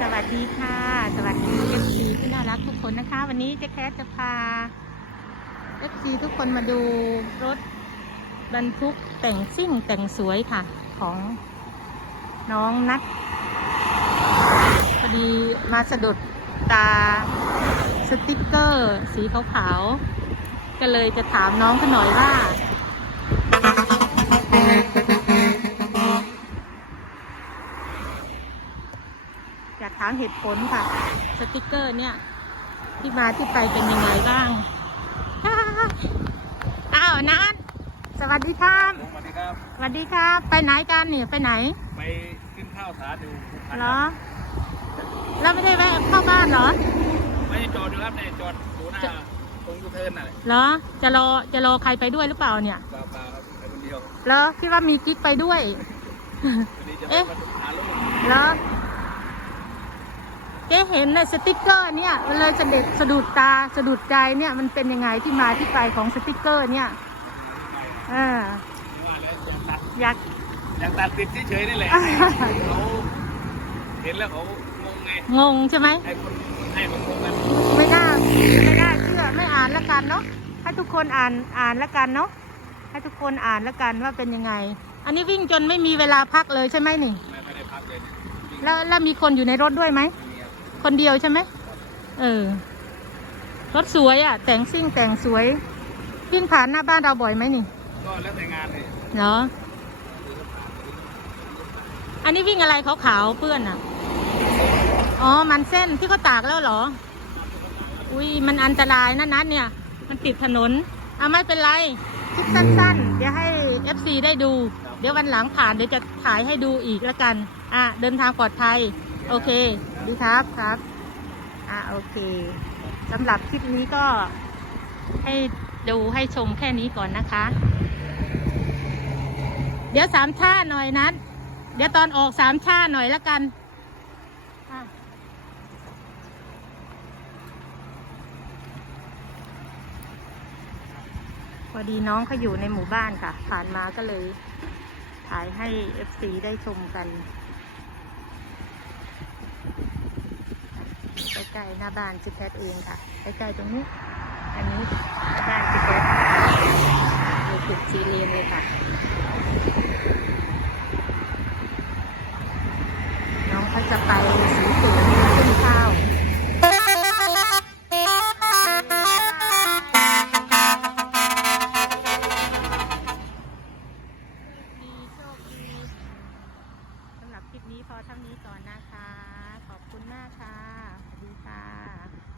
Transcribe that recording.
สวัสดีค่ะ สวัสดีเอฟซีที่น่ารักทุกคนนะคะ วันนี้เจ๊แคทจะพาเอฟซีทุกคนมาดูรถบรรทุกแต่งซิ่งแต่งสวยค่ะ ของน้องนัทพอดีมาสะดุดตาสติ๊กเกอร์ สีขาวๆก็เลยจะถามน้องเขาหน่อยว่า อยากถามเหตุผลค่ะ สติกเกอร์เนี่ย ที่มาที่ไปเป็นยังไงบ้างอ้าวนัทสวัสดีครับสวัสดีครับ สวัสดีครับ ไปไหนกันเนี่ยไปไหน ไปขึ้นข้าวสารอยู่ภูพานเหรอเราไม่ได้แวะเข้าบ้านเหรอ ไม่ได้จอดอยู่ครับเนี่ยจอดอยู่หน้าตรงยูเทิร์นน่ะแหละเหรอ จะรอจะรอใครไปด้วยหรือเปล่าเนี่ยเปล่าเปล่าครับไปคนเดียวเหรอคิดว่ามีกิ๊กไปด้วยวันนี้จะไปเอ๊ะมาหาลูกเหรอ เจ๊เห็นในสติกเกอร์เนี่ยมันเลยสะเด็ดสะดุดตาสะดุดใจเนี่ยมันเป็นยังไงที่มาที่ไปของสติกเกอร์เนี่ยเออว่าแล้วอยากตัดอยากอยากตัดติดเฉยๆนี่แหละอ่าเขาเห็นแล้วเขางงไงงงใช่ไหมให้คนให้บางคนมันไม่น่าไม่น่าเชื่อไม่อ่านละกันเนาะให้ทุกคนอ่านอ่านละกันเนาะให้ทุกคนอ่านละกันว่าเป็นยังไง อันนี้วิ่งจนไม่มีเวลาพักเลยใช่ไหมนี่ไม่ไม่ได้พักเลยเนี่ยวิ่งแล้วแล้วมีคนอยู่ในรถด้วยไหมไม่มี ครับคนเดียวใช่ไหมเออ รถสวยอะ่ะ แต่งซิ่งแต่งสวยวิ่งผ่านหน้าบ้านเราบ่อยไหมนี่ ก็แล้วแต่งานเลยเหรอ อันนี้วิ่งอะไรขาวๆเปื้อนอะ่ะ อ๋อ มันเส้นที่เขาตากแล้วเหรอ อุ้ยมันอันตรายนะนัดเนี่ย มันติดถนนเอาไม่เป็นไรคลิปสั้นๆ เดี๋ยวให้ FC ได้ดู เดี๋ยววันหลังผ่านเดี๋ยวจะถ่ายให้ดูอีกแล้วกัน อะ เดินทางปลอดภัย โอเค ดีครับครับ อะโอเคสำหรับคลิปนี้ก็ให้ดูให้ชมแค่นี้ก่อนนะคะ เดี๋ยวสามชาหน่อยนัดเดี๋ยวตอนออกสามชาหน่อยละกันอะพอดีน้องเขาอยู่ในหมู่บ้านค่ะ ผ่านมาก็เลยถ่ายให้ FC ได้ชมกัน ใกล้ๆหน้าบ้านจิแคทเองค่ะใกล้ๆตรงนี้ อันนี้บ้านจิแคทอยู่ติดซีเรียนเลยค่ะ น้องเขาจะไปสีสูงขึ้นข้าวสำหรับคลิปนี้พอเท่านี้ก่อนนะคะ ขอบคุณมากค่ะ ดีค่ะ